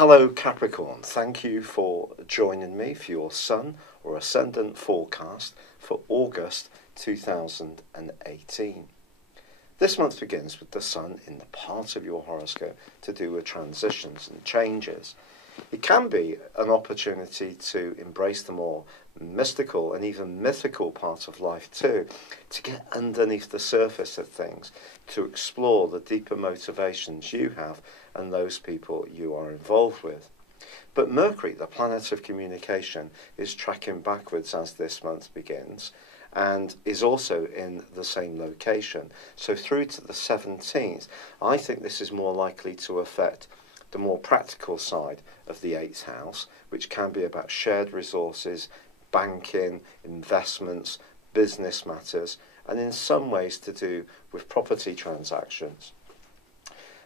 Hello Capricorn, thank you for joining me for your Sun or Ascendant forecast for August 2018. This month begins with the Sun in the part of your horoscope to do with transitions and changes. It can be an opportunity to embrace the more mystical and even mythical part of life too, to get underneath the surface of things, to explore the deeper motivations you have and those people you are involved with. But Mercury, the planet of communication, is tracking backwards as this month begins and is also in the same location. So through to the 17th, I think this is more likely to affect the more practical side of the 8th house, which can be about shared resources, banking, investments, business matters, and in some ways to do with property transactions.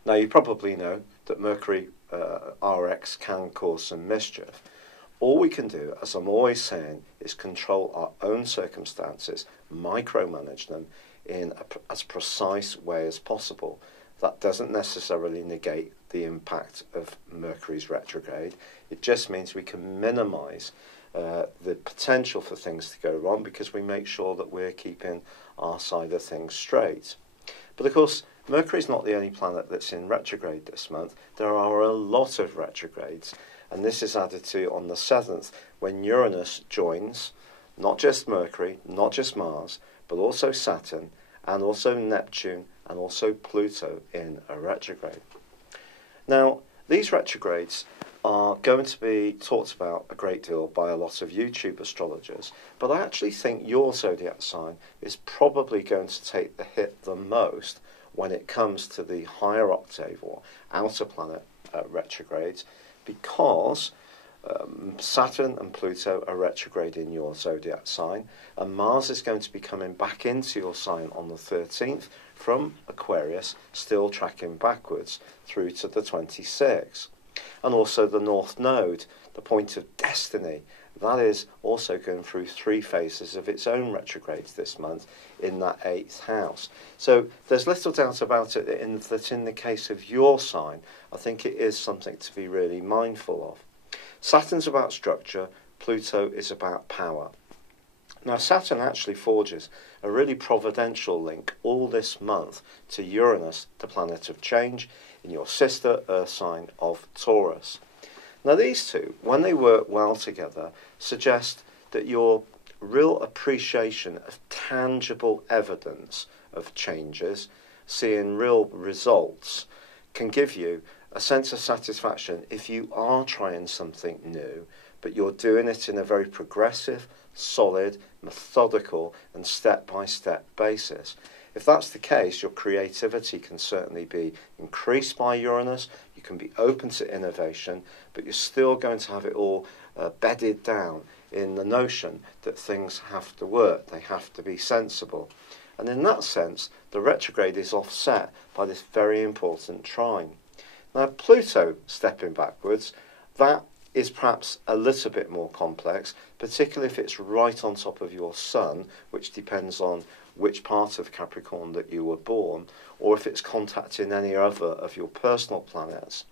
Now, you probably know that Mercury RX can cause some mischief. All we can do, as I'm always saying, is control our own circumstances, micromanage them in as precise way as possible. That doesn't necessarily negate the impact of Mercury's retrograde. It just means we can minimise the potential for things to go wrong because we make sure that we're keeping our side of things straight. But of course, Mercury is not the only planet that's in retrograde this month. There are a lot of retrogrades, and this is added to on the 7th when Uranus joins not just Mercury, not just Mars, but also Saturn and also Neptune and also Pluto in a retrograde. Now, these retrogrades are going to be talked about a great deal by a lot of YouTube astrologers, but I actually think your zodiac sign is probably going to take the hit the most when it comes to the higher octave or outer planet retrogrades, because Saturn and Pluto are retrograde in your zodiac sign, and Mars is going to be coming back into your sign on the 13th from Aquarius, still tracking backwards through to the 26th. And also the North Node, the point of destiny, that is also going through 3 phases of its own retrogrades this month in that 8th house. So there's little doubt about it that in the case of your sign, I think it is something to be really mindful of. Saturn's about structure, Pluto is about power. Now, Saturn actually forges a really providential link all this month to Uranus, the planet of change, in your sister Earth sign of Taurus. Now, these two, when they work well together, suggest that your real appreciation of tangible evidence of changes, seeing real results, can give you a sense of satisfaction if you are trying something new, but you're doing it in a very progressive, solid, methodical and step-by-step basis. If that's the case, your creativity can certainly be increased by Uranus. You can be open to innovation, but you're still going to have it all bedded down in the notion that things have to work, they have to be sensible. And in that sense, the retrograde is offset by this very important trine. Now, Pluto stepping backwards, that is perhaps a little bit more complex, particularly if it's right on top of your Sun, which depends on which part of Capricorn that you were born, or if it's contacting any other of your personal planets.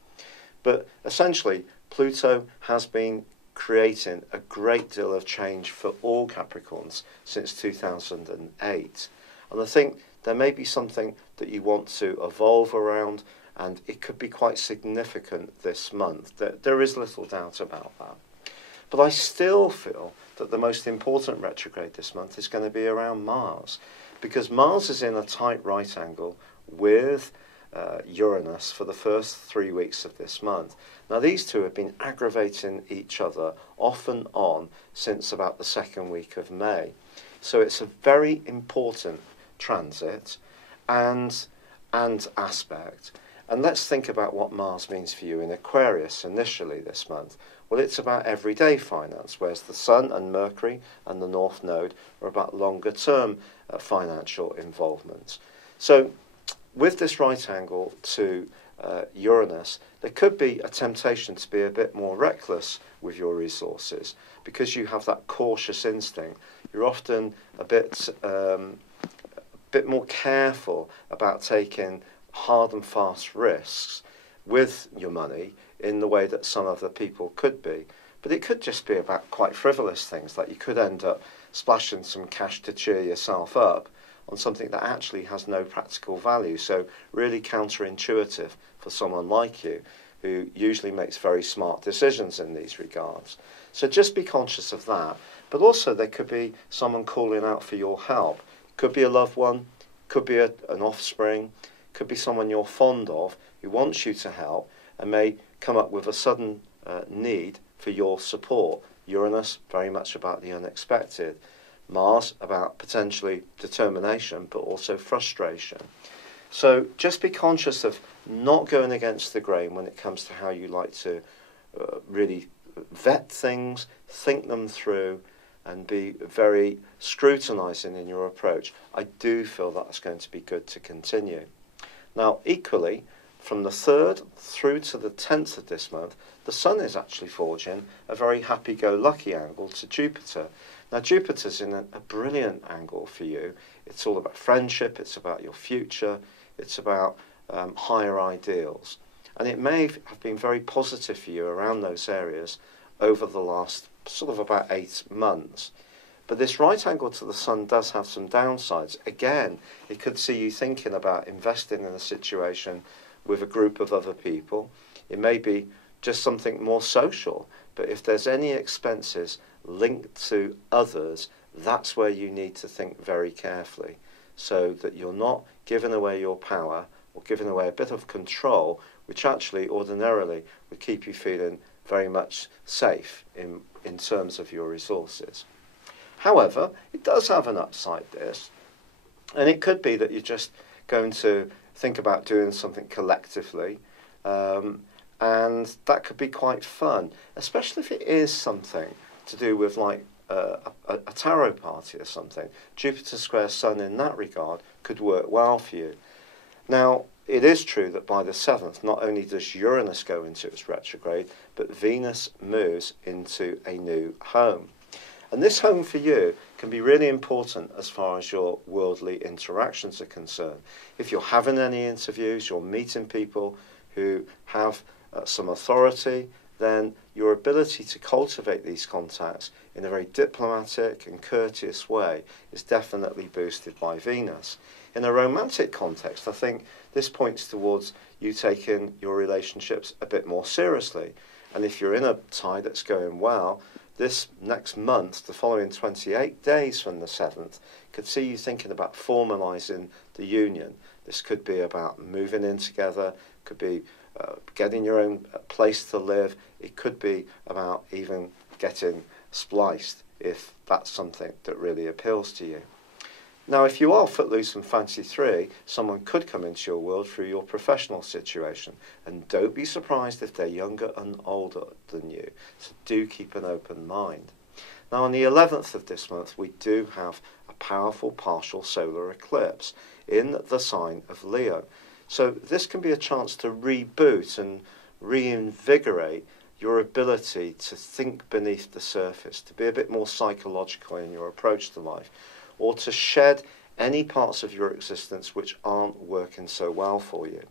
But essentially, Pluto has been creating a great deal of change for all Capricorns since 2008. And I think there may be something that you want to evolve around, and it could be quite significant this month. There is little doubt about that. But I still feel that the most important retrograde this month is going to be around Mars, because Mars is in a tight right angle with Uranus for the first 3 weeks of this month. Now, these two have been aggravating each other off and on since about the 2nd week of May. So it's a very important transit and aspect. And let's think about what Mars means for you in Aquarius initially this month. Well, it's about everyday finance, whereas the Sun and Mercury and the North Node are about longer term financial involvement. So with this right angle to Uranus, there could be a temptation to be a bit more reckless with your resources because you have that cautious instinct. You're often a bit more careful about taking hard and fast risks with your money in the way that some other people could be. But it could just be about quite frivolous things, like you could end up splashing some cash to cheer yourself up on something that actually has no practical value. So really counterintuitive for someone like you, who usually makes very smart decisions in these regards. So just be conscious of that. But also there could be someone calling out for your help. Could be a loved one, could be an offspring, could be someone you're fond of who wants you to help and may come up with a sudden need for your support. Uranus, very much about the unexpected. Mars, about potentially determination, but also frustration. So just be conscious of not going against the grain when it comes to how you like to really vet things, think them through, and be very scrutinising in your approach. I do feel that's going to be good to continue. Now, equally, from the 3rd through to the 10th of this month, the Sun is actually forging a very happy-go-lucky angle to Jupiter. Now, Jupiter's in a brilliant angle for you. It's all about friendship, it's about your future, it's about higher ideals. And it may have been very positive for you around those areas over the last sort of about 8 months. But this right angle to the Sun does have some downsides. Again, it could see you thinking about investing in a situation with a group of other people. It may be just something more social, but if there's any expenses linked to others, that's where you need to think very carefully, so that you're not giving away your power or giving away a bit of control, which actually ordinarily would keep you feeling very much safe in terms of your resources. However, it does have an upside, this, and it could be that you're just going to think about doing something collectively, and that could be quite fun, especially if it is something to do with like a tarot party or something. Jupiter square Sun in that regard could work well for you. Now, it is true that by the 7th, not only does Uranus go into its retrograde, but Venus moves into a new home. And this home for you can be really important as far as your worldly interactions are concerned. If you're having any interviews, you're meeting people who have some authority, then your ability to cultivate these contacts in a very diplomatic and courteous way is definitely boosted by Venus. In a romantic context, I think this points towards you taking your relationships a bit more seriously. And if you're in a tie that's going well, this next month, the following 28 days from the 7th, could see you thinking about formalising the union. This could be about moving in together, could be getting your own place to live. It could be about even getting spliced, if that's something that really appeals to you. Now, if you are footloose and fancy free, someone could come into your world through your professional situation. And don't be surprised if they're younger and older than you. So do keep an open mind. Now, on the 11th of this month, we do have a powerful partial solar eclipse in the sign of Leo. So this can be a chance to reboot and reinvigorate your ability to think beneath the surface, to be a bit more psychological in your approach to life, or to shed any parts of your existence which aren't working so well for you.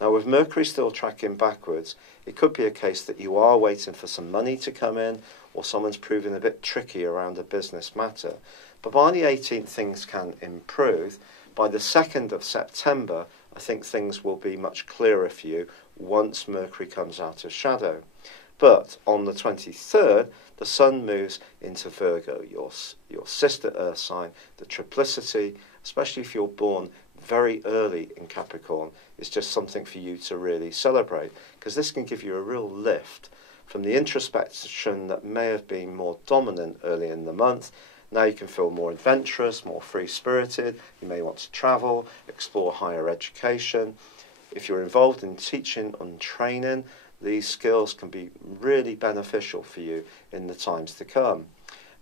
Now, with Mercury still tracking backwards, it could be a case that you are waiting for some money to come in, or someone's proving a bit tricky around a business matter. But by the 18th, things can improve. By the 2nd of September, I think things will be much clearer for you once Mercury comes out of shadow. But on the 23rd, the Sun moves into Virgo, your sister Earth sign. The triplicity, especially if you're born very early in Capricorn, is just something for you to really celebrate, because this can give you a real lift from the introspection that may have been more dominant early in the month. Now you can feel more adventurous, more free-spirited. You may want to travel, explore higher education. If you're involved in teaching and training, these skills can be really beneficial for you in the times to come.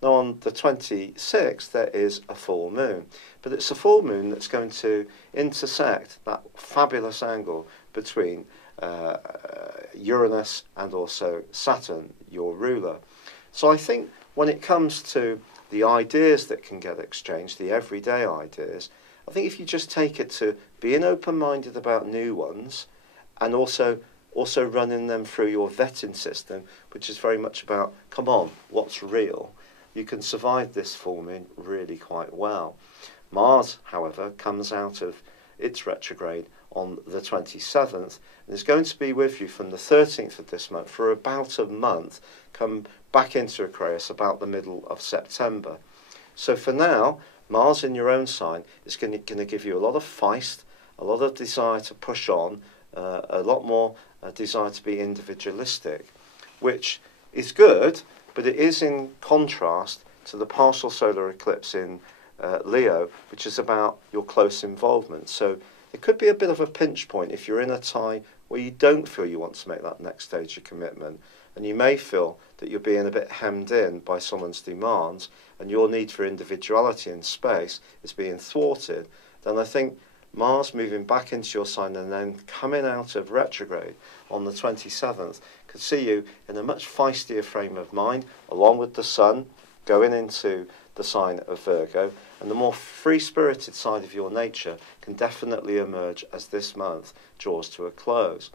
Now, on the 26th, there is a full moon, but it's a full moon that's going to intersect that fabulous angle between Uranus and also Saturn, your ruler. So I think when it comes to the ideas that can get exchanged, the everyday ideas, I think if you just take it to being open-minded about new ones, and also also running them through your vetting system, which is very much about, come on, what's real? You can survive this full moon really quite well. Mars, however, comes out of its retrograde on the 27th and is going to be with you from the 13th of this month for about a month, come back into Aquarius about the middle of September. So for now, Mars in your own sign is going to give you a lot of feist, a lot of desire to push on, a lot more desire to be individualistic, which is good, but it is in contrast to the partial solar eclipse in Leo, which is about your close involvement. So it could be a bit of a pinch point if you're in a tie where you don't feel you want to make that next stage of commitment, and you may feel that you're being a bit hemmed in by someone's demands and your need for individuality and space is being thwarted. Then I think Mars moving back into your sign and then coming out of retrograde on the 27th could see you in a much feistier frame of mind, along with the Sun going into the sign of Virgo, and the more free-spirited side of your nature can definitely emerge as this month draws to a close.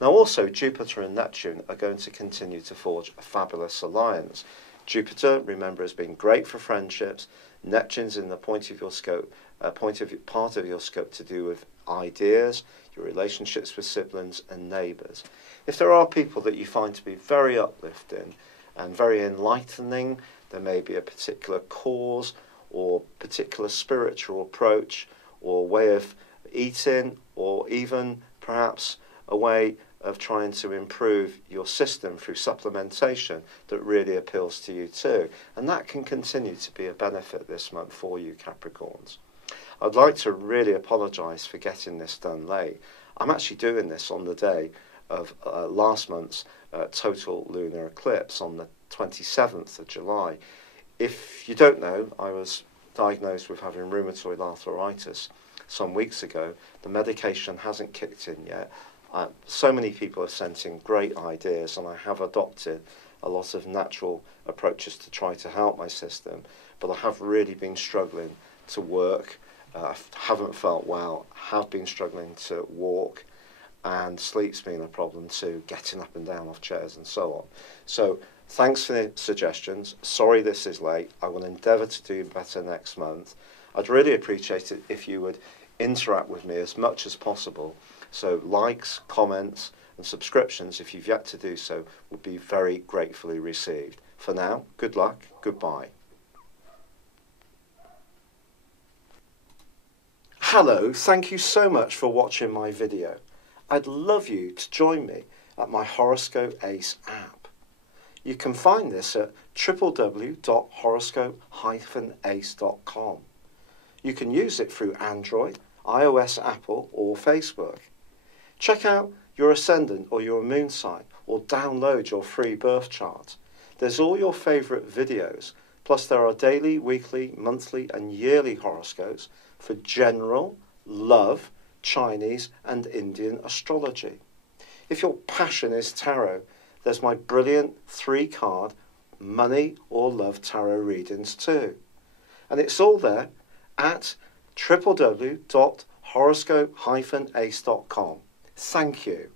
Now also, Jupiter and Neptune are going to continue to forge a fabulous alliance. Jupiter, remember, has been great for friendships. Neptune's in the point of your scope, part of your scope to do with ideas, your relationships with siblings and neighbours. If there are people that you find to be very uplifting and very enlightening, there may be a particular cause or particular spiritual approach or way of eating, or even perhaps a way of trying to improve your system through supplementation that really appeals to you too. And that can continue to be a benefit this month for you, Capricorns. I'd like to really apologise for getting this done late. I'm actually doing this on the day of last month's total lunar eclipse on the 27th of July. If you don't know, I was diagnosed with having rheumatoid arthritis some weeks ago. The medication hasn't kicked in yet. So many people have sent in great ideas, and I have adopted a lot of natural approaches to try to help my system, but I have really been struggling to work. I haven't felt well, have been struggling to walk, and sleep's been a problem too, getting up and down off chairs and so on. So thanks for the suggestions. Sorry this is late. I will endeavour to do better next month. I'd really appreciate it if you would interact with me as much as possible. So likes, comments and subscriptions, if you've yet to do so, would be very gratefully received. For now, good luck, goodbye. Hello, thank you so much for watching my video. I'd love you to join me at my Horoscope Ace app. You can find this at www.horoscope-ace.com. You can use it through Android, iOS, Apple or Facebook. Check out your ascendant or your moon sign, or download your free birth chart. There's all your favourite videos, plus there are daily, weekly, monthly and yearly horoscopes for general, love, Chinese and Indian astrology. If your passion is tarot, there's my brilliant 3-card money or love tarot readings too. And it's all there at www.horoscope-ace.com. Thank you.